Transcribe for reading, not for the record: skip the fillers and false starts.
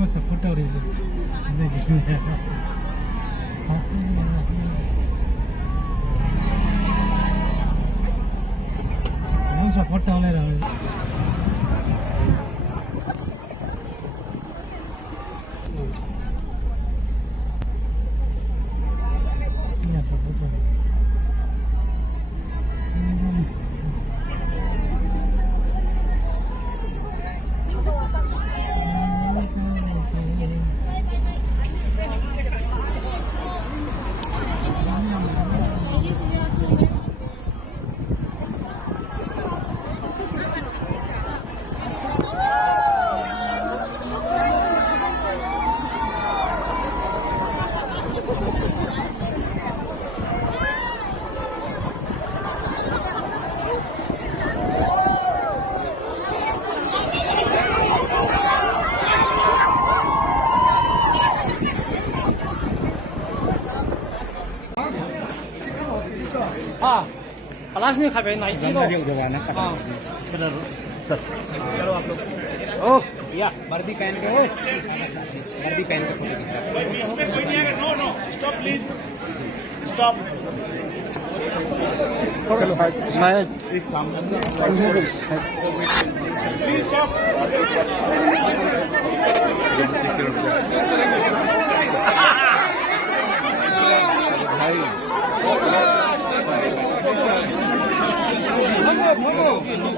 famous photo is photo हाँ क्लास में खा ना हाँ चलो आप लोग ओह या वर्दी पहन के हो वर्दी पहन के फोटो कोई नहीं आएगा no no stop please stop चलो मैं एक सामने प्लीज स्टॉप